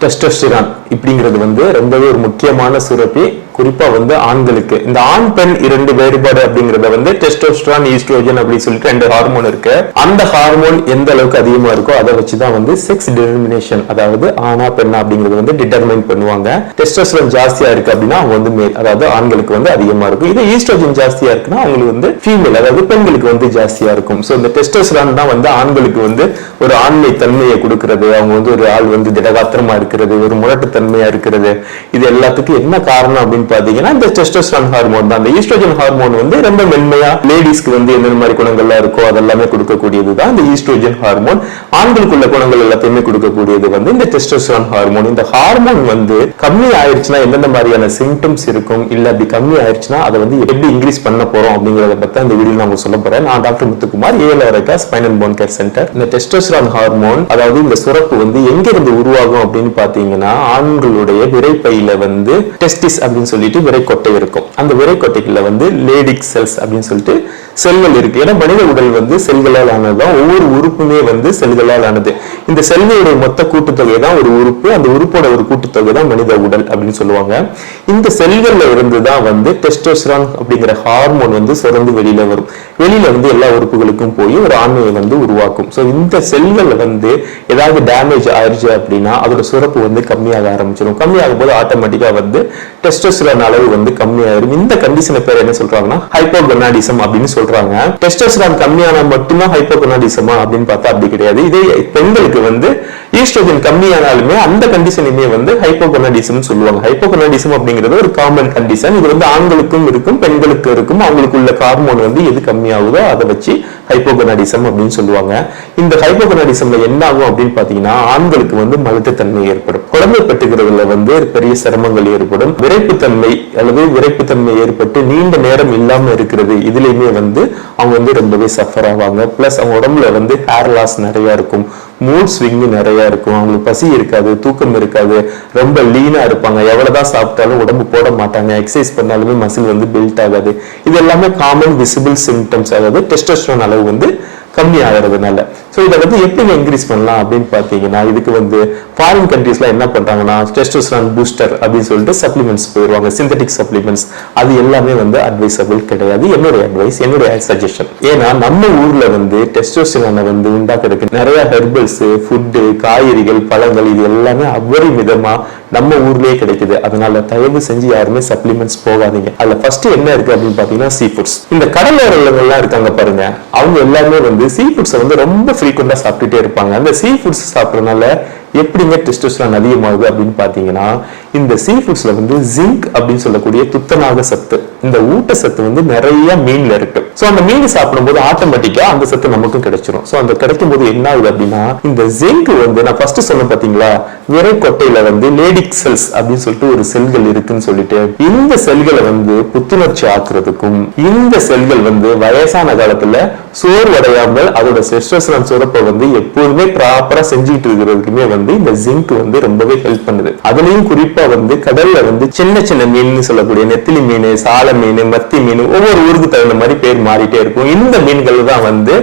Testosterone இப்படிங்கிறது வந்து ரொம்பவே ஒரு முக்கியமான சுரப்பி குறிப்பா வந்து ஆண்களுக்கு. இந்த ஆண் பெண் இரண்டு வேறுபாடு அப்படிங்கறத வந்து டெஸ்டோஸ்ட்ரான் ஈஸ்ட்ரோஜன் அப்படின்னு சொல்லிட்டு ரெண்டு ஹார்மோன் இருக்கு. அந்த ஹார்மோன் எந்த அளவுக்கு அதிகமா இருக்கோ அதை வச்சுதான் வந்து செக்ஸ் டிட்டர்மினேஷன் அதாவது ஆணா பெண்ணா அப்படிங்கறது வந்து டிட்டர்மைன் பண்ணுவாங்க. டெஸ்டோஸ்ட்ரான் ஜாஸ்தியா இருக்கு அப்படின்னா அவங்க வந்து மேல் அதாவது ஆண்களுக்கு வந்து அதிகமா இருக்கும். இது ஈஸ்ட்ரோஜன் ஜாஸ்தியா இருக்குன்னா அவங்களுக்கு வந்து ஃபீமேல் அதாவது பெண்களுக்கு வந்து ஜாஸ்தியா இருக்கும். ஸோ இந்த டெஸ்டோஸ்ட்ரான் தான் வந்து ஆண்களுக்கு வந்து ஒரு ஆண்மை தன்மையை கொடுக்கறது. அவங்க வந்து ஒரு ஆள் வந்து திடகாத்திரமா இருக்கிறது ஒரு முரட்டுத்தன்மையா இருக்கிறது. இது எல்லாத்துக்கும் என்ன காரணம் அப்படின்னு பாத்தீங்கன்னா இந்த டெஸ்டோஸ்டிரான் ஹார்மோன் தான். அந்த ஈஸ்ட்ரோஜன் ஹார்மோன் வந்து ரொம்ப மென்மையா லேடிஸ்க்கு வந்து என்னென்ன மாதிரி குணங்கள்லாம் இருக்கோ அதெல்லாமே கொடுக்கக்கூடியது தான் இந்த ஈஸ்ட்ரோஜன் ஹார்மோன் ஆண்களுக்குள்ள குணங்கள் எல்லாத்தையுமே கொடுக்கக்கூடியது வந்து இந்த டெஸ்டோஸ்டிரான் ஹார்மோன் இந்த ஹார்மோன் வந்து கம்மி ஆயிடுச்சுன்னா எந்தெந்த மாதிரியான சிம்டம்ஸ் இருக்கும் இல்ல அப்படி கம்மி ஆயிடுச்சுன்னா அதை வந்து எப்படி இன்க்ரீஸ் பண்ண போறோம் அப்படிங்கறத பத்தி இந்த வீடியோ நான் சொல்ல போறேன். நான் டாக்டர் முத்துக்குமார் ஏல இருக்கா ஸ்பைனல் போன் கேர் சென்டர் இந்த டெஸ்டோஸ்டிரான் ஹார்மோன் அதாவது இந்த சுரப்பு வந்து எங்க இருந்து உருவாகும் அப்படின்னு பாத்தீங்கன்னா ஆண்களுடைய விரைப்பையில வந்து டெஸ்டிஸ் அப்படின்னு சொல்லிட்டு விரைக்கொட்டை இருக்கும். அந்த விரைக்கொட்டைக்குள்ள வந்து லேடிக் செல்ஸ் அப்படின்னு சொல்லிட்டு செல்கள் இருக்கு. ஏன்னா மனித உடல் வந்து செல்களால் ஆனதுதான் ஒவ்வொரு உறுப்புமே வந்து செல்களால் ஆனது. இந்த செல்களுடைய மொத்த கூட்டுத்தொகை தான் ஒரு உறுப்பு. அந்த உறுப்போட ஒரு கூட்டுத்தொகை தான் மனித உடல் அப்படின்னு சொல்லுவாங்க. இந்த செல்கள்ல இருந்து தான் வந்து டெஸ்டோஸ்ரான் அப்படிங்கிற ஹார்மோன் வந்து சுரந்து வெளியில வரும். வெளியில வந்து எல்லா உறுப்புகளுக்கும் போய் ஒரு ஆண்மையை வந்து உருவாக்கும். ஸோ இந்த செல்கள் வந்து ஏதாவது டேமேஜ் ஆயிடுச்சு அப்படின்னா அதோட சுரப்பு வந்து கம்மியாக ஆரம்பிச்சிடும் கம்மியாகும் போது ஆட்டோமேட்டிக்கா வந்து டெஸ்டோஸ்ரான் அளவு வந்து கம்மியாயிரும். இந்த கண்டிஷனை பேர் என்ன சொல்றாங்கன்னா ஹைப்போகனாடிசம் அப்படின்னு சொல்றாங்க. டெஸ்டோஸ்டிரான் கம்மியானா மட்டும்தான் ஹைப்போகொனாடிசமா அப்படின்னு பார்த்தா அப்படி கிடையாது. இதே பெண்களுக்கு வந்து ஈஸ்ட்ரோஜன் கம்மியானாலுமே அந்த கண்டிஷனையுமே வந்து ஹைப்போகொனாடிசம் சொல்லுவாங்க. ஹைப்போகொனாடிசம் அப்படிங்கிறது ஒரு காமன் கண்டிஷன் இது வந்து ஆண்களுக்கும் இருக்கும் பெண்களுக்கும் இருக்கும். அவங்களுக்கு உள்ள ஹார்மோன் வந்து எது கம்மியாகுதோ அதை வச்சு ஹைப்போகொனாடிசம் அப்படின்னு சொல்லுவாங்க. இந்த ஹைப்போகொனாடிசம்ல என்ன ஆகும் அப்படின்னு பாத்தீங்கன்னா ஆண்களுக்கு வந்து மலட்டுத்தன்மை ஏற்படும். குழந்தை பெற்றுக்கிறதுல வந்து பெரிய சிரமங்கள் ஏற்படும். விரைப்புத்தன்மை அல்லது விரைப்புத்தன்மை ஏற்பட்டு நீண்ட நேரம் இல்லாம இருக்கிறது இதுலயுமே வந்து அவங்க வந்து ரொம்பவே சஃபர் ஆவாங்க. பிளஸ் அவங்க உடம்புல வந்து ஹேர் லாஸ் நிறைய இருக்கும். மூட் ஸ்விங் நிறைய இருக்கும். அவங்களுக்கு பசி இருக்காது தூக்கம் இருக்காது. ரொம்ப லீனா இருப்பாங்க. எவ்வளவுதான் சாப்பிட்டாலும் உடம்பு போட மாட்டாங்க. எக்ஸசைஸ் பண்ணாலுமே மசில் வந்து பில்ட் ஆகாது. இது எல்லாமே காமன் விசிபிள் சிம்டம்ஸ் அதாவது டெஸ்டோஸ்டரோன் அளவு வந்து கம்மி ஆகிறதுனால ஸோ இதை வந்து எப்படி இன்க்ரீஸ் பண்ணலாம் அப்படின்னு பார்த்தீங்கன்னா இதுக்கு வந்து ஃபாரின் கண்ட்ரீஸ்லாம் என்ன பண்ணுறாங்கன்னா டெஸ்டோஸ்டரான் பூஸ்டர் அப்படின்னு சொல்லிட்டு சப்ளிமெண்ட்ஸ் போயிடுவாங்க. சிந்தட்டிக் சப்ளிமெண்ட்ஸ் அது எல்லாமே வந்து அட்வைசபிள் கிடையாது. என்னுடைய அட்வைஸ் என்னுடைய சஜஷன் ஏன்னா நம்ம ஊரில் வந்து டெஸ்டோஸ்டரானை வந்து உண்டாக்குறதுக்கு நிறைய ஹெர்பல்ஸ் ஃபுட்டு காய்கறிகள் பழங்கள் இது எல்லாமே அபரிமிதமா நம்ம ஊர்லயே கிடைக்குது. அதனால தயவு செஞ்சு யாருமே சப்ளிமெண்ட்ஸ் போகாதீங்க. அதுல ஃபர்ஸ்ட் என்ன இருக்கு அப்படின்னு பாத்தீங்கன்னா சீ ஃபுட்ஸ் இந்த கடலோரங்கள்லாம் இருக்காங்க பாருங்க. அவங்க எல்லாமே வந்து சீ ஃபுட்ஸை வந்து ரொம்ப ஃப்ரீக்வெண்டா சாப்பிட்டுட்டே இருப்பாங்க. அந்த சீ ஃபுட்ஸ் சாப்பிட்றதுனால எப்படிங்க டெஸ்டோஸ்டரான் அதிகமாகுது அப்படின்னு பாத்தீங்கன்னா இந்த சீ ஃபுட்ஸில் வந்து ஜிங்க் அப்படின்னு சொல்லக்கூடிய துத்தநாக சத்து. இந்த ஊட்டச்சத்து வந்து நிறைய மீன்ல இருக்கு. சோ அந்த மீன் சாப்பிடும்போது ஆட்டோமேட்டிக்கா அந்த சத்து நமக்கும் கிடைச்சிரும். சோ அந்த கிடைக்கும் போது என்ன ஆகுது அப்படின்னா இந்த ஜிங்க் வந்து நான் ஃபர்ஸ்ட் சொன்னேன் பாத்தீங்களா விரை கொட்டையில வந்து லேடிக் செல்ஸ் அப்படின்னு சொல்லிட்டு ஒரு செல்கள் இருக்குன்னு சொல்லிட்டு இந்த செல்களை வந்து புத்துணர்ச்சி ஆக்குறதுக்கும் இந்த செல்கள் வந்து வயசான காலத்துல சோர்வடையாமல் அதோட டெஸ்டோஸ்டரான் சுரப்பை வந்து எப்போதுமே ப்ராப்பரா செஞ்சுட்டு இருக்கிறதுக்குமே வந்து இந்த ஜிங்க் வந்து ரொம்பவே ஹெல்ப் பண்ணுது. அதுலயும் குறிப்பா வந்து கடல்ல வந்து சின்ன சின்ன மீன் சொல்லக்கூடிய நெத்திலி மீன் சால மீன் மத்தி மீன் ஒவ்வொரு ஊருக்கு தகுந்த மாதிரி பேர் மாறிட்டே இருக்கும். இந்த மீன்கள் தான் வந்து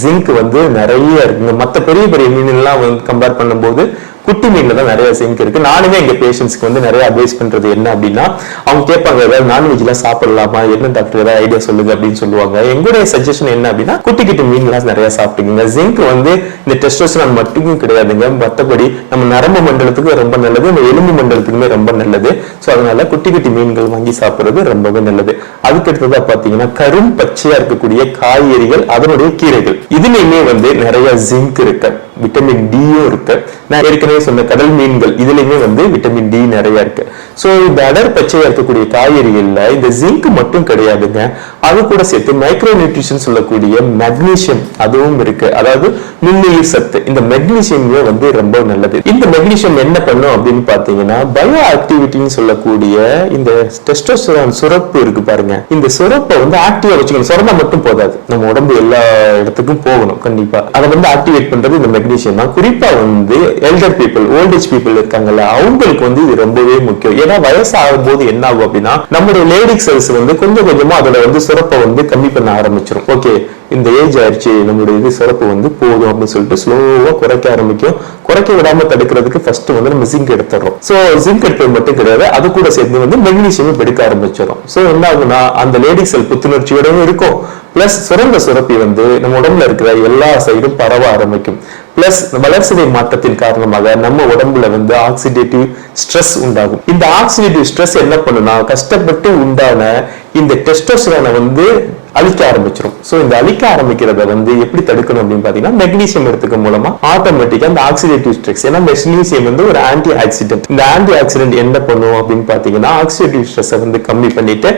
ஜிங்க் வந்து நிறைய இருக்குங்க மத்த பெரிய பெரிய மீன் எல்லாம் வந்து கம்பேர் பண்ணும்போது குட்டி மீன்ல தான் நிறைய ஜிங்க் இருக்கு. நானுமே எங்க பேஷண்ட்ஸ்க்கு வந்து நிறைய அட்வைஸ் பண்றது என்ன அப்படின்னா அவங்க கேட்பாங்க ஏதாவது நான்வெஜ் எல்லாம் சாப்பிடலாமா? என்ன டாக்டர் ஏதாவது ஐடியா சொல்லுங்க அப்படின்னு சொல்லுவாங்க. எங்களுடைய சஜஷன் என்ன அப்படின்னா குட்டி குட்டி மீன்லாம் நிறைய சாப்பிட்டுங்க ஜிங்க் வந்து இந்த டெஸ்டோஸ்டரான் மட்டும் கிடையாதுங்க. மற்றபடி நம்ம நரம்பு மண்டலத்துக்கு ரொம்ப நல்லது நம்ம எலும்பு மண்டலத்துக்குமே ரொம்ப நல்லது. ஸோ அதனால குட்டி குட்டி மீன்கள் வாங்கி சாப்பிடுறது ரொம்பவே நல்லது. அதுக்கு அடுத்ததா பாத்தீங்கன்னா கரும் பச்சையா இருக்கக்கூடிய காய்கறிகள் அதனுடைய கீரைகள். இதுலயுமே வந்து நிறைய ஜிங்க் இருக்கு. விட்டமின் டியும் இருக்கு. நான் ஏற்கனவே சொன்ன கடல் மீன்கள் இதுலயுமே வந்து விட்டமின் டி நிறைய இருக்கு. சோ இந்த அடர் பச்சையா இருக்கக்கூடிய காய்கறிகள்ல இந்த ஜிங்க் மட்டும் கிடையாதுங்க. அது கூட சேர்த்து மைக்ரோ நியூட்ரிஷன் சொல்லக்கூடிய மெக்னீசியம் அதுவும் இருக்கு. அதாவது நுண்ணுயிர் சத்து. இந்த மெக்னீசியமே வந்து ரொம்ப நல்லது. இந்த மெக்னீசியம் என்ன பண்ணும் அப்படின்னு பாத்தீங்கன்னா பயோ ஆக்டிவிட்டின்னு சொல்லக்கூடிய இந்த டெஸ்டோஸ்டரான் சுரப்பு இருக்கு பாருங்க. இந்த சுரப்பை வந்து ஆக்டிவா வச்சுக்கணும். சுரந்தா மட்டும் போதாது. நம்ம உடம்பு எல்லா இடத்துக்கும் போகணும் கண்டிப்பா. அதை வந்து ஆக்டிவேட் பண்றது இந்த மெக்னீசியம் தான். குறிப்பா வந்து எல்டர் பீப்புள் ஓல்டேஜ் பீப்புள் இருக்காங்கல்ல அவங்களுக்கு வந்து இது ரொம்பவே முக்கியம். ஏன்னா வயசாகும் போது என்ன ஆகும் அப்படின்னா நம்மளுடைய லேடிக் செல்ஸ் வந்து கொஞ்சம் கொஞ்சமா அதுல வந்து சுரப்பை வந்து கம்மி பண்ண ஆரம்பிச்சிடும் ஓகே இந்த ஏஜ் ஆயிடுச்சு நம்மளுடைய இது சிறப்பு வந்து போதும் அப்படின்னு சொல்லிட்டு ஸ்லோவாக குறைக்க ஆரம்பிக்கும். குறைக்க விடாம தடுக்கிறதுக்கு ஃபர்ஸ்ட் வந்து நம்ம ஜிங்க் எடுத்துறோம் ஸோ ஜிங்க் எடுத்தது மட்டும் கிடையாது அது கூட சேர்ந்து வந்து மெக்னீசியம் எடுக்க ஆரம்பிச்சிடும் ஸோ என்ன ஆகும்னா அந்த லேடி செல் புத்துணர்ச்சியோடவும் இருக்கும். பிளஸ் சுரந்த சுரப்பி வந்து நம்ம உடம்புல இருக்கிற எல்லா சைடும் பரவ ஆரம்பிக்கும். பிளஸ் வளர்சிதை மாற்றத்தின் காரணமாக நம்ம உடம்புல வந்து ஆக்சிடேட்டிவ் ஸ்ட்ரெஸ் உண்டாகும். இந்த ஆக்சிடேட்டிவ் ஸ்ட்ரெஸ் என்ன பண்ணுனா கஷ்டப்பட்டு உண்டான இந்த டெஸ்டோஸ்டரானை வந்து அழிக்க ஆரம்பிச்சிடும் ஸோ இந்த அழிக்க ஆரம்பிக்கிறத வந்து எப்படி தடுக்கணும் அப்படின்னு பார்த்தீங்கன்னா மெக்னீசியம் எடுத்துக்க மூலமா ஆட்டோமேட்டிக்கா அந்த ஆக்சிடேட்டிவ் ஸ்ட்ரெஸ் ஏன்னா மெக்னீசியம் வந்து ஒரு ஆன்டி ஆக்சிடென்ட் இந்த ஆன்டி ஆக்சிடென்ட் என்ன பண்ணும் அப்படின்னு பார்த்தீங்கன்னா ஆக்சிடேட்டிவ் ஸ்ட்ரெஸ்ஸை வந்து கம்மி பண்ணிட்டு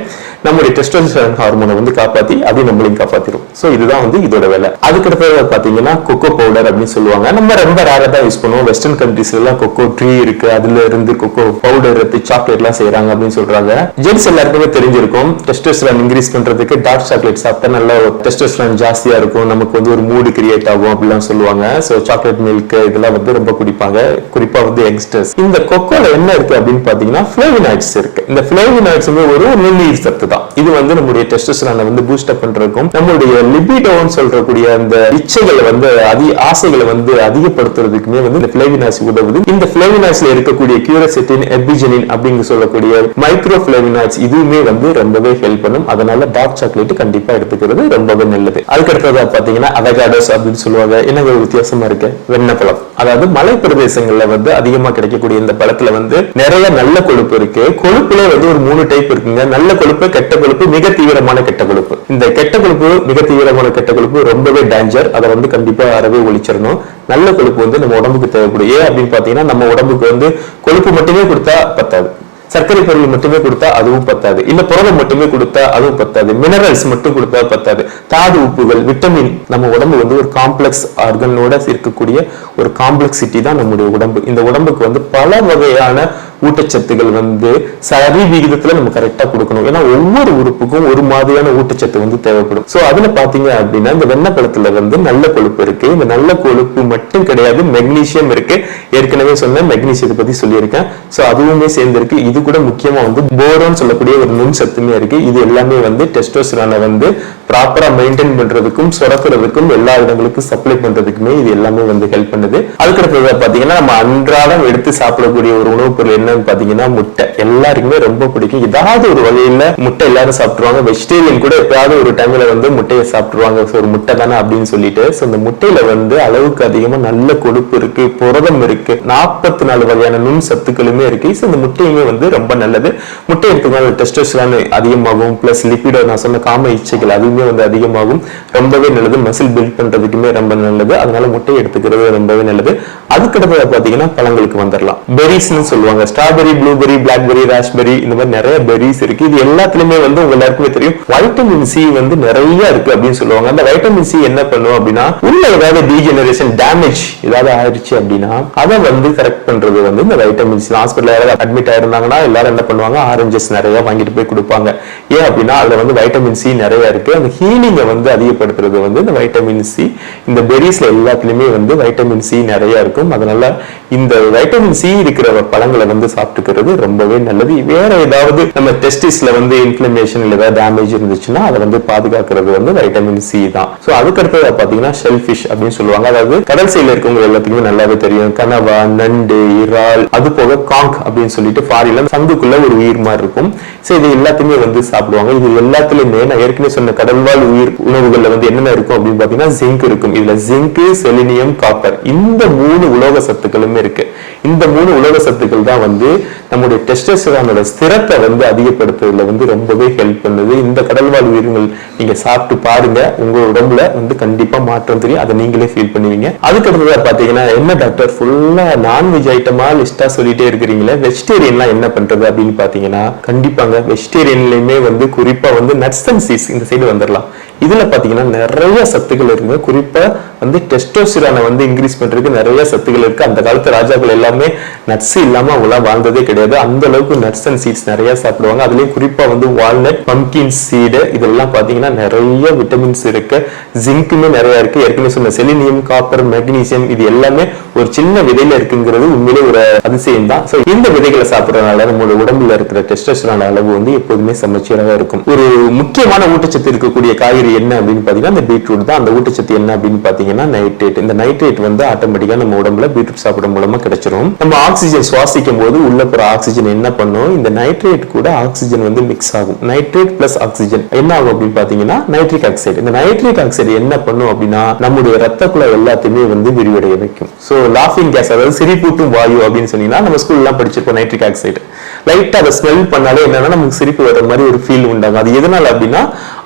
நம்மளுடைய டெஸ்டோஸ்டரான் ஹார்மோனை வந்து காப்பாத்தி அதையும் நம்மளையும் காப்பாத்திரும். ஸோ இதுதான் வந்து இதோட வேலை. அதுக்கடுத்தது பார்த்தீங்கன்னா கொக்கோ பவுடர் அப்படின்னு சொல்லுவாங்க. நம்ம ரொம்ப ரேராக தான் யூஸ் பண்ணுவோம். வெஸ்டர்ன் கண்ட்ரீஸ்ல எல்லாம் கொக்கோ ட்ரீ இருக்கு. அதுல இருந்து கொக்கோ பவுடர் எடுத்து சாக்லேட் எல்லாம் செய்யறாங்க அப்படின்னு சொல்றாங்க. ஜென்ஸ் எல்லாருக்குமே தெரிஞ்சிருக்கும். டெஸ்டோஸ்டரான் இன்க்ரீஸ் பண்றதுக்கு டார்க் சாக்லேட் சாப்பிட்டா நல்ல டெஸ்டோஸ்டரான் ஜாஸ்தியா இருக்கும். நமக்கு வந்து ஒரு மூடு கிரியேட் ஆகும் அப்படிலாம் சொல்லுவாங்க. ஸோ சாக்லேட் மில்க் இதெல்லாம் வந்து ரொம்ப குடிப்பாங்க. குறிப்பா வந்து யங்ஸ்டர்ஸ் இந்த கொக்கோல என்ன இருக்கு அப்படின்னு பாத்தீங்கன்னா ஃபிளேவினாய்ட்ஸ் இருக்கு. இந்த ஃபிளேவினாய்ட்ஸ் வந்து ஒரு நுண்ணுயிர் சத்து தான். இது வந்து நம்மளுடைய டெஸ்டோஸ்டரானை வந்து பூஸ்ட் அப் பண்றதுக்கும் நம்மளுடைய லிபிடோன்னு சொல்றக்கூடிய அந்த இச்சைகளை வந்து அதி ஆசைகளை வந்து அதிகப்படுத்துறதுக்குமே வந்து இந்த ஃபிளேவினாய்ட்ஸ் உதவுது. இந்த ஃபிளேவினாய்ட்ஸ்ல இருக்கக்கூடிய கியூரசெட்டின் எபிஜெனின் அப்படிங்க சொல்லக்கூடிய மைக்ரோ ஃபிளேவினாய்ட்ஸ் இதுவுமே வந்து ரொம்பவே ஹெல்ப் பண்ணும். அதனால டார்க் சாக்லேட் கண்டிப்பா எடுத்துக்கிறது ரொம்பவே நல்லது. அதுக்கடுத்ததா பாத்தீங்கன்னா அவகாடோஸ் அப்படின்னு சொல்லுவாங்க. என்னங்க ஒரு வித்தியாசமா இருக்கு? வெண்ணப்பழம். அதாவது மலை பிரதேசங்கள்ல வந்து அதிகமா கிடைக்கக்கூடிய இந்த பழத்துல வந்து நிறைய நல்ல கொழுப்பு இருக்கு. கொழுப்புல வந்து ஒரு மூணு டைப் இருக்குங்க. நல்ல கொழுப்பு கெட்ட கொழுப்பு மிக தீவிரமான கெட்ட கொழுப்பு. இந்த கெட்ட கொழுப்பு மிக தீவிரமான கெட்ட கொழுப்பு ரொம்பவே டேஞ்சர் அதை வந்து கண்டிப்பா அறவே ஒழிச்சிடணும். நல்ல கொழுப்பு வந்து நம்ம உடம்புக்கு தேவைப்படும். ஏன் அப்படின்னு பாத்தீங்கன்னா நம்ம உடம்புக்கு வந்து கொழுப்பு மட்டுமே கொடுத்தா பத்தாது. சர்க்கரை பொருள் மட்டுமே கொடுத்தா அதுவும் பத்தாது. இல்ல புரதம் மட்டுமே கொடுத்தா அதுவும் பத்தாது. மினரல்ஸ் மட்டும் கொடுத்தா பத்தாது. தாது உப்புகள் விட்டமின் நம்ம உடம்பு வந்து ஒரு காம்ப்ளெக்ஸ் ஆர்கனோட இருக்கக்கூடிய ஒரு காம்ப்ளெக்சிட்டி தான் நம்முடைய உடம்பு. இந்த உடம்புக்கு வந்து பல வகையான ஊட்டச்சத்துகள் வந்து சரி விகிதத்துல நம்ம கரெக்டா கொடுக்கணும். ஏன்னா ஒவ்வொரு உறுப்புக்கும் ஒரு மாதிரியான ஊட்டச்சத்து வந்து தேவைப்படும். சோ அதுல பாத்தீங்க அப்படின்னா இந்த வெண்ணப்பழத்துல வந்து நல்ல கொழுப்பு இருக்கு. இந்த நல்ல கொழுப்பு மட்டும் கிடையாது மெக்னீசியம் இருக்கு. ஏற்கனவே சொன்ன மெக்னீசியத்தை பத்தி சொல்லியிருக்கேன். சோ அதுவுமே சேர்ந்திருக்கு. இது கூட முக்கியமா வந்து போரோன்னு சொல்லக்கூடிய ஒரு நுண் சத்துமே இருக்கு. இது எல்லாமே வந்து டெஸ்டோஸ்டரானை வந்து ப்ராப்பரா மெயின்டைன் பண்றதுக்கும் சுரக்கிறதுக்கும் எல்லா இடங்களுக்கும் சப்ளை பண்றதுக்குமே இது எல்லாமே வந்து ஹெல்ப் பண்ணுது. அதுக்கடுத்தது பாத்தீங்கன்னா நம்ம அன்றாடம் எடுத்து சாப்பிடக்கூடிய ஒரு உணவுப் பொருள் என்ன என்னன்னு பாத்தீங்கன்னா முட்டை. எல்லாருக்குமே ரொம்ப பிடிக்கும். ஏதாவது ஒரு வகையில முட்டை எல்லாரும் சாப்பிட்டுருவாங்க. வெஜிடேரியன் கூட எப்பயாவது ஒரு டைம்ல வந்து முட்டையை சாப்பிட்டுருவாங்க. ஒரு முட்டை தானே அப்படின்னு சொல்லிட்டு. ஸோ அந்த முட்டையில வந்து அளவுக்கு அதிகமா நல்ல கொழுப்பு இருக்கு புரதம் இருக்கு நாற்பத்தி நாலு வகையான நுண் சத்துக்களுமே இருக்கு. ஸோ இந்த முட்டையுமே வந்து ரொம்ப நல்லது. முட்டை எடுத்துக்கோங்க. டெஸ்டோஸ்டரான் அதிகமாகும். பிளஸ் லிப்பிடோ நான் சொன்ன காம இச்சைகள் அதுவுமே வந்து அதிகமாகும். ரொம்பவே நல்லது. மசில் பில்ட் பண்றதுக்குமே ரொம்ப நல்லது. அதனால முட்டை எடுத்துக்கிறது ரொம்பவே நல்லது. அதுக்கடுத்து பாத்தீங்கன்னா பழங்களுக்கு வந்துடலாம் பெரிஸ்னு சொல்லுவாங்க. ஸ்ட்ராபெரி ப்ளூபெரி பிளாக்பெரி ராஸ்பெரி இந்த மாதிரி நிறைய பெரிஸ் இருக்கு. இது எல்லாத்துலயுமே வந்து உங்க எல்லாருக்குமே தெரியும். வைட்டமின் சி வந்து நிறைய இருக்கு அப்படின்னு சொல்லுவாங்க. அந்த வைட்டமின் சி என்ன பண்ணும் அப்படின்னா உள்ள ஏதாவது டீஜெனரேஷன் டேமேஜ் ஏதாவது ஆயிடுச்சு அப்படின்னா அதை வந்து கரெக்ட் பண்றது வந்து இந்த வைட்டமின் சி ஹாஸ்பிட்டல் யாராவது அட்மிட் ஆயிருந்தாங்கன்னா எல்லாரும் என்ன பண்ணுவாங்க? ஆரஞ்சஸ் நிறைய வாங்கிட்டு போய் கொடுப்பாங்க. ஏன் அப்படின்னா அதுல வந்து வைட்டமின் சி நிறைய இருக்கு. அந்த ஹீலிங்கை வந்து அதிகப்படுத்துறது வந்து இந்த வைட்டமின் சி இந்த பெரிஸ்ல எல்லாத்துலயுமே வந்து வைட்டமின் சி நிறைய இருக்கும். அதனால இந்த வைட்டமின் சி இருக்கிற பழங்களை வந்து சாப்பிட்டுக்கிறது ரொம்பவே நல்லது. வேற ஏதாவது நம்ம டெஸ்டிஸ்ல வந்து இன்ஃபிளமேஷன் இல்லை ஏதாவது டேமேஜ் இருந்துச்சுன்னா அதை வந்து பாதுகாக்கிறது வந்து வைட்டமின் சி தான். சோ அதுக்கடுத்தது பாத்தீங்கன்னா ஷெல் ஃபிஷ் அப்படின்னு சொல்லுவாங்க. அதாவது கடல் சைடில் இருக்கவங்க எல்லாத்துக்குமே நல்லாவே தெரியும். கனவா நண்டு இறால் அது போக காங்க் அப்படின்னு சொல்லிட்டு ஃபாரில சங்குக்குள்ள ஒரு உயிர் மாதிரி இருக்கும். ஸோ இது எல்லாத்தையுமே வந்து சாப்பிடுவாங்க. இது எல்லாத்துலயுமே நான் ஏற்கனவே சொன்ன கடல்வாழ் உயிர் உணவுகள்ல வந்து என்னென்ன இருக்கும் அப்படின்னு பார்த்தீங்கன்னா ஜிங்க் இருக்கும். இதுல ஜிங்க் செலினியம் காப்பர் இந்த மூணு உலோக சத்துக்களுமே இருக்கு. இந்த மூணு உலோக சத்துக்கள் தான் வந்து நம்முடைய டெஸ்டஸ்டரானோட ஸ்திரத்தை வந்து அதிகப்படுத்துறதுல வந்து ரொம்பவே ஹெல்ப் பண்ணுது. இந்த கடல்வாழ் உயிரினங்கள் நீங்க சாப்பிட்டு பாருங்க. உங்க உடம்புல வந்து கண்டிப்பா மாற்றம் தெரியும். அதை நீங்களே ஃபீல் பண்ணுவீங்க. அதுக்கடுத்ததா பாத்தீங்கன்னா என்ன டாக்டர் ஃபுல்லா நான்வெஜ் ஐட்டமா லிஸ்டா சொல்லிட்டே இருக்கிறீங்களே. வெஜிடேரியன்லாம் என்ன பண்றது அப்படின்னு பாத்தீங்கன்னா கண்டிப்பாங்க. வெஜிடேரியன்லயுமே வந்து குறிப்பா வந்து நட்ஸ் அண்ட் சீஸ் இந்த சைடு வந்துடலாம் இதில் பார்த்தீங்கன்னா நிறைய சத்துக்கள் இருக்குங்க குறிப்பாக வந்து டெஸ்டோசிரானை வந்து இன்க்ரீஸ் பண்ணுறதுக்கு நிறைய சத்துக்கள் இருக்குது அந்த காலத்து ராஜாக்கள் எல்லாமே நட்ஸ் இல்லாமல் அவங்களாம் வாழ்ந்ததே கிடையாது. அந்த அளவுக்கு நட்ஸ் அண்ட் சீட்ஸ் நிறைய சாப்பிடுவாங்க. அதுலேயும் குறிப்பாக வந்து வால்நட் பம்கின் சீடு இதெல்லாம் பார்த்தீங்கன்னா நிறைய விட்டமின்ஸ் இருக்கு. ஜிங்க்குமே நிறைய இருக்கு. ஏற்கனவே சொன்ன செலினியம் காப்பர் மெக்னீசியம் இது எல்லாமே ஒரு சின்ன விதையில இருக்குங்கிறது உண்மையிலே ஒரு அதிசயம் தான். ஸோ இந்த விதைகளை சாப்பிட்றதுனால நம்மளோட உடம்புல இருக்கிற டெஸ்டோஸ்டிரான் அளவு வந்து எப்போதுமே சமச்சீராக இருக்கும். ஒரு முக்கியமான ஊட்டச்சத்து இருக்கக்கூடிய காய்கறி என்ன அப்படின்னு பார்த்தீங்கன்னா இந்த பீட்ரூட் தான். அந்த ஊட்டச்சத்து என்ன அப்படின்னு பார்த்தீங்கன்னா நைட்ரேட் இந்த நைட்ரேட் வந்து ஆட்டோமேட்டிக்காக நம்ம உடம்புல பீட்ரூட் சாப்பிட மூலமாக கிடைச்சிரும். நம்ம ஆக்சிஜன் சுவாசிக்கும் போது உள்ள போகிற ஆக்சிஜன் என்ன பண்ணும்? இந்த நைட்ரேட் கூட ஆக்சிஜன் வந்து மிக்ஸ் ஆகும். நைட்ரேட் பிளஸ் ஆக்சிஜன் என்ன ஆகும் அப்படின்னு பார்த்தீங்கன்னா நைட்ரிக் ஆக்சைடு இந்த நைட்ரிக் ஆக்சைடு என்ன பண்ணும் அப்படின்னா நம்முடைய ரத்தக்குள்ள எல்லாத்தையுமே வந்து விரிவடைய வைக்கும். ஸோ லாஃபிங் கேஸ் அதாவது சிரிப்பூட்டும் வாயு அப்படின்னு சொன்னீங்கன்னா நம்ம ஸ்கூல்லாம் படிச்சிருப்போம் நைட்ரிக் ஆக்சைடு லைட்டாக அதை ஸ்மெல் பண்ணாலே என்னன்னா நமக்கு சிரிப்பு வர மாதிரி ஒரு ஃபீல் உண்டாகும். அது எதனால அப்படின்னா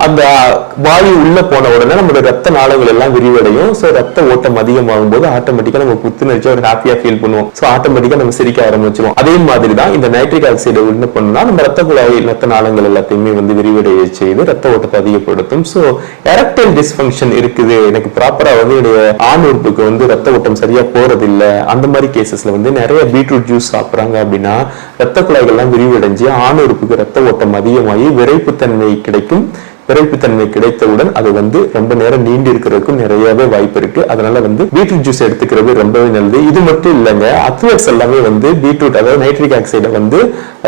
அந்த வாயு உள்ள போன உடனே நம்மளோட ரத்த நாளங்கள் எல்லாம் விரிவடையும். ஸோ ரத்த ஓட்டம் அதிகமாகும் போது ஆட்டோமேட்டிக்கா நம்ம புத்துணர்ச்சியா ஒரு ஹாப்பியா ஃபீல் பண்ணுவோம். ஸோ ஆட்டோமேட்டிக்கா நம்ம சிரிக்க ஆரம்பிச்சிடும் அதே மாதிரி தான் இந்த நைட்ரிக் ஆக்சைடு என்ன பண்ணுனா நம்ம ரத்த குழாய் ரத்த நாளங்கள் எல்லாத்தையுமே வந்து விரிவடைய செய்து ரத்த ஓட்டத்தை அதிகப்படுத்தும். ஸோ எரக்டைல் டிஸ்ஃபங்க்ஷன் இருக்குது. எனக்கு ப்ராப்பரா வந்து என்னுடைய ஆண் உறுப்புக்கு வந்து ரத்த ஓட்டம் சரியா போறது இல்ல அந்த மாதிரி கேசஸ்ல வந்து நிறைய பீட்ரூட் ஜூஸ் சாப்பிடுறாங்க அப்படின்னா ரத்த குழாய்கள்லாம் விரிவடைஞ்சு ஆண் உறுப்புக்கு ரத்த ஓட்டம் அதிகமாகி விரைப்புத்தன்மை கிடைக்கும். விரைப்புத்தன்மை கிடைத்தவுடன் அது வந்து ரொம்ப நேரம் நீண்டு இருக்கிறதுக்கும் நிறையவே வாய்ப்பு இருக்கு. அதனால வந்து பீட்ரூட் ஜூஸ் எடுத்துக்கிறது ரொம்பவே நல்லது. இது மட்டும் இல்லைங்க அத்லெட்ஸ் எல்லாமே வந்து பீட்ரூட் அதாவது நைட்ரிக் ஆக்சைடை வந்து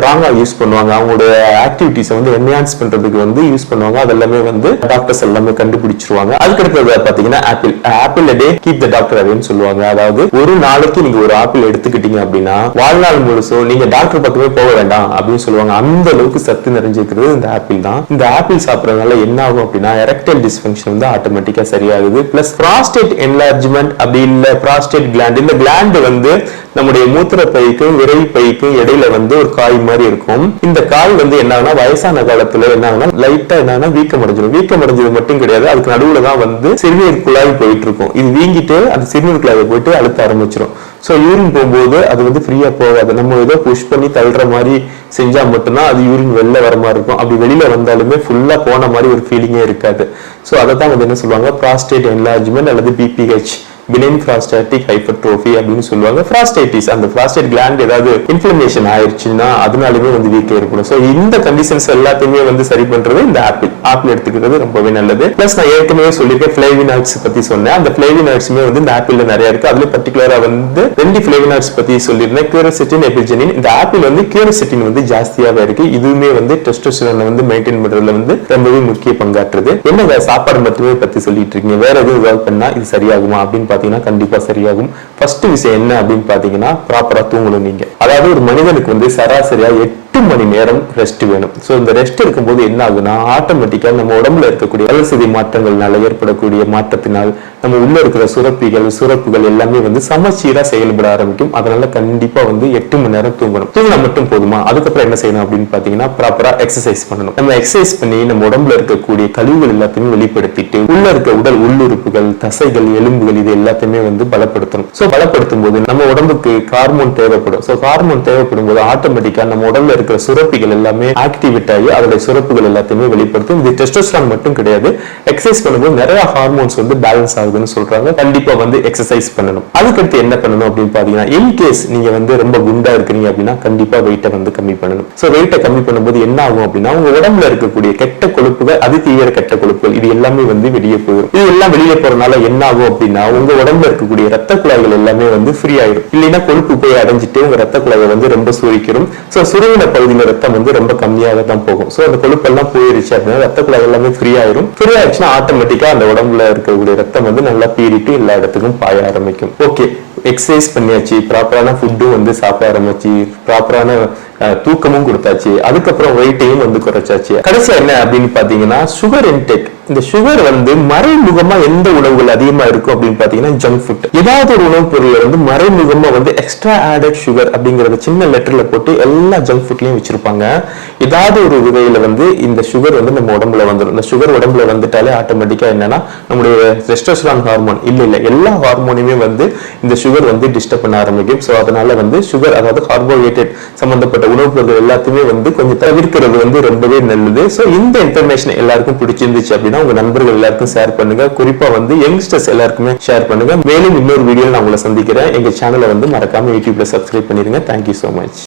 ராங்கா யூஸ் பண்ணுவாங்க. அவங்களுடைய ஆக்டிவிட்டிஸை வந்து என்ஹான்ஸ் பண்றதுக்கு வந்து யூஸ் பண்ணுவாங்க. அதெல்லாமே வந்து டாக்டர்ஸ் எல்லாமே கண்டுபிடிச்சிருவாங்க. அதுக்கடுத்தது பாத்தீங்கன்னா apple apple day keep the doctor அப்படின்னு சொல்லுவாங்க. அதாவது ஒரு நாளைக்கு நீங்க ஒரு ஆப்பிள் எடுத்துக்கிட்டீங்க அப்படின்னா வாழ்நாள் முழுசும் நீங்க டாக்டர் பக்கமே போக வேண்டாம் அப்படின்னு சொல்லுவாங்க. அந்த அளவுக்கு சத்து நிறைஞ்சிருக்கிறது இந்த ஆப்பிள் தான். இந்த ஆப்பிள் சாப்பிடறதுனால என்ன ஆகும் அப்படின்னா எரக்டைல் டிஸ்ஃபங்க்ஷன் வந்து ஆட்டோமேட்டிக்காக சரியாகுது. பிளஸ் ப்ராஸ்டேட் என்லார்ஜ்மெண்ட் அப்படி இல்ல ப்ராஸ்டேட் கிளாண்ட் இந்த கிளாண்டு வந்து நம்முடைய மூத்திர பைக்கும் விரை பைக்கும் இடையில வந்து ஒரு காய் மாதிரி இருக்கும். இந்த காய் வந்து என்ன வயசான காலத்துல என்ன லைட்டா என்னன்னா வீக்கம் அடைஞ்சிடும் வீக்கம் அடைஞ்சது மட்டும் கிடையாது. அதுக்கு நடுவுல தான் வந்து சிறுநீர் குழாய் போயிட்டு இருக்கும். இது வீங்கிட்டு அந்த சிறுநீர் குழாயை போயிட்டு அழுத்த ஆரம்பிச்சிடும் ஸோ யூரின் போகும்போது அது வந்து ஃப்ரீயாக போகாது. நம்ம ஏதோ புஷ் பண்ணி தள்ளுற மாதிரி செஞ்சால் மட்டும்தான் அது யூரின் வெளில வர மாதிரி இருக்கும். அப்படி வெளியில் வந்தாலுமே ஃபுல்லாக போன மாதிரி ஒரு ஃபீலிங்கே இருக்காது. ஸோ அதை தான் வந்து என்ன சொல்லுவாங்க? ப்ராஸ்டேட் என்லார்ஜ்மெண்ட் அல்லது பிபிஹெச் பினைன் ஃப்ராஸ்டாட்டிக் ஹைப்பர்ட்ரோஃபி அப்படின்னு சொல்லுவாங்க. ஃப்ராஸ்டைட்டிஸ் அந்த ஃப்ராஸ்டேட் கிளாண்ட் ஏதாவது இன்ஃபிளமேஷன் ஆயிடுச்சுன்னா அதனாலுமே வந்து வீக் ஏற்படும் ஸோ இந்த கண்டிஷன்ஸ் எல்லாத்தையுமே வந்து சரி பண்றது இந்த ஆப்பிள். ஆப்பிள் எடுத்துக்கிறது ரொம்பவே நல்லது. பிளஸ் நான் ஏற்கனவே சொல்லியிருக்கேன் ஃபிளேவினாட்ஸ் பத்தி சொன்னேன். அந்த ஃபிளேவினாட்ஸுமே வந்து இந்த ஆப்பிள்ல நிறைய இருக்கு. அதுல பர்டிகுலரா வந்து ரெண்டு ஃபிளேவினாட்ஸ் பத்தி சொல்லியிருந்தேன். கியூரசிட்டின் எபிஜெனின் இந்த ஆப்பிள் வந்து கியூரசிட்டின் வந்து ஜாஸ்தியாவே இருக்கு. இதுவுமே வந்து டெஸ்டோஸ்டரோனை வந்து மெயின்டைன் பண்றதுல வந்து ரொம்பவே முக்கிய பங்காற்றுது. என்ன சாப்பாடு மட்டுமே பத்தி சொல்லிட்டு இருக்கீங்க? வேற எதுவும் ஒர்க் பண்ணா இது சரியாகுமா அப்படின்னு பார்த்தீங்கன்னா கண்டிப்பா சரியாகும். ஃபர்ஸ்ட் விஷயம் என்ன அப்படின்னு பார்த்தீங்கன்னா ப்ராப்பராக தூங்கணும் நீங்க. அதாவது ஒரு மனிதனுக்கு வந்து சராசரியா எட்டு எட்டு மணி நேரம் ரெஸ்ட் வேணும். ஸோ இந்த ரெஸ்ட் இருக்கும்போது என்ன ஆகுனா ஆட்டோமேட்டிக்காக நம்ம உடம்புல இருக்கக்கூடிய வளர்சிதை மாற்றங்கள்னால ஏற்படக்கூடிய மாற்றத்தினால் நம்ம உள்ள இருக்கிற சுரப்பிகள் சுரப்புகள் எல்லாமே வந்து சமச்சீராக செயல்பட ஆரம்பிக்கும். அதனால கண்டிப்பாக வந்து எட்டு மணி நேரம் தூங்கணும். தூங்கினா மட்டும் போதுமா? அதுக்கப்புறம் என்ன செய்யணும் அப்படின்னு பார்த்தீங்கன்னா ப்ராப்பராக எக்ஸசைஸ் பண்ணணும். நம்ம எக்ஸசைஸ் பண்ணி நம்ம உடம்புல இருக்கக்கூடிய கழிவுகள் எல்லாத்தையுமே வெளிப்படுத்திட்டு உள்ள இருக்க உடல் உள்ளுறுப்புகள் தசைகள் எலும்புகள் இது எல்லாத்தையுமே வந்து பலப்படுத்தணும். ஸோ பலப்படுத்தும் போது நம்ம உடம்புக்கு ஹார்மோன் தேவைப்படும். ஸோ ஹார்மோன் தேவைப்படும் போது ஆட்டோமேட்டிக்காக நம்ம உடம்புல இருக்கிற சுரப்பிகள் எல்லாமே ஆக்டிவேட் ஆகி அதோட சுரப்புகள் எல்லாத்தையுமே வெளிப்படுத்தும் இது டெஸ்டோஸ்ட்ரான் மட்டும் கிடையாது எக்ஸசைஸ் பண்ணும்போது நிறைய ஹார்மோன்ஸ் வந்து பேலன்ஸ் ஆகுதுன்னு சொல்றாங்க. கண்டிப்பா வந்து எக்ஸசைஸ் பண்ணணும். அதுக்கடுத்து என்ன பண்ணணும் அப்படின்னு பாத்தீங்கன்னா இன்கேஸ் நீங்க வந்து ரொம்ப குண்டா இருக்கிறீங்க அப்படின்னா கண்டிப்பா வெயிட்டை வந்து கம்மி பண்ணணும். ஸோ வெயிட்டை கம்மி பண்ணும்போது என்ன ஆகும் அப்படின்னா உங்க உடம்புல இருக்கக்கூடிய கெட்ட கொழுப்புகள் அது தீவிர கெட்ட கொழுப்புகள் இது எல்லாமே வந்து வெளியே போயிடும் இது எல்லாம் வெளியே போறதுனால என்ன ஆகும் அப்படின்னா உங்க உடம்புல இருக்கக்கூடிய ரத்த குழாய்கள் எல்லாமே வந்து ஃப்ரீ ஆயிடும் இல்லைன்னா கொழுப்பு போய் அடைஞ்சிட்டு உங்க ரத்த குழாயை வந்து ரொம்ப சுரிக்கிறோம் ஸோ சுருங்கின பகுதியில ரத்தம் வந்து ரொம்ப கம்மியாக தான் போகும். ஸோ அந்த கொழுப்பெல்லாம் போயிருச்சு அப்படின்னா ரத்த குழாய் எல்லாமே ஃப்ரீ ஆயிடும் ஃப்ரீ ஆயிடுச்சுன்னா ஆட்டோமேட்டிக்கா அந்த உடம்புல இருக்கக்கூடிய ரத்தம் வந்து நல்லா பீறிட்டு எல்லா இடத்துக்கும் பாய ஆரம்பிக்கும். ஓகே எக்ஸசைஸ் பண்ணியாச்சு. ப்ராப்பரான ஃபுட்டும் வந்து சாப்பிட ஆரம்பிச்சு. ப்ராப்பரான தூக்கமும் கொடுத்தாச்சு. அதுக்கப்புறம் வெயிட்டையும் வந்து குறைச்சாச்சு. கடைசியா என்ன அப்படின்னு பாத்தீங்கன்னா சுகர் இன்டேக் இந்த சுகர் வந்து மறைமுகமா எந்த உணவுகள் அதிகமா இருக்கும் அப்படின்னு பாத்தீங்கன்னா ஜங்க் ஃபுட் ஏதாவது ஒரு உணவுப் பொருள் வந்து மறைமுகமா வந்து எக்ஸ்ட்ரா ஆடட் சுகர் அப்படிங்கறத சின்ன லெட்டர்ல போட்டு எல்லா ஜங்க் ஃபுட்லயும் வச்சிருப்பாங்க. ஏதாவது ஒரு விதையில வந்து இந்த சுகர் வந்து நம்ம உடம்புல வந்துடும் இந்த சுகர் உடம்புல வந்துட்டாலே ஆட்டோமேட்டிக்கா என்னன்னா நம்முடைய டெஸ்டோஸ்டரான் ஹார்மோன் இல்ல இல்ல. எல்லா ஹார்மோனுமே வந்து இந்த சுகர் வந்து டிஸ்டர்ப் பண்ண ஆரம்பிக்கும். ஸோ அதனால வந்து சுகர் அதாவது கார்போஹைட்ரேட் சம்பந்தப்பட்ட உணவுப் பொருட்கள் எல்லாத்தையுமே வந்து கொஞ்சம் தவிர்க்கிறது வந்து ரொம்பவே நல்லது. ஸோ இந்த இன்ஃபர்மேஷன் எல்லாருக்கும் பிடிச்சிருந்துச்சு அப்படின்னா உங்க நண்பர்கள் எல்லாருக்கும் ஷேர் பண்ணுங்க. குறிப்பா வந்து யங்ஸ்டர்ஸ் எல்லாருக்குமே ஷேர் பண்ணுங்க. மேலும் இன்னொரு வீடியோ நான் உங்களை சந்திக்கிறேன். எங்க சேனலை வந்து மறக்காம யூடியூப்ல சப்ஸ்கிரைப் பண்ணிருங்க. Thank you so much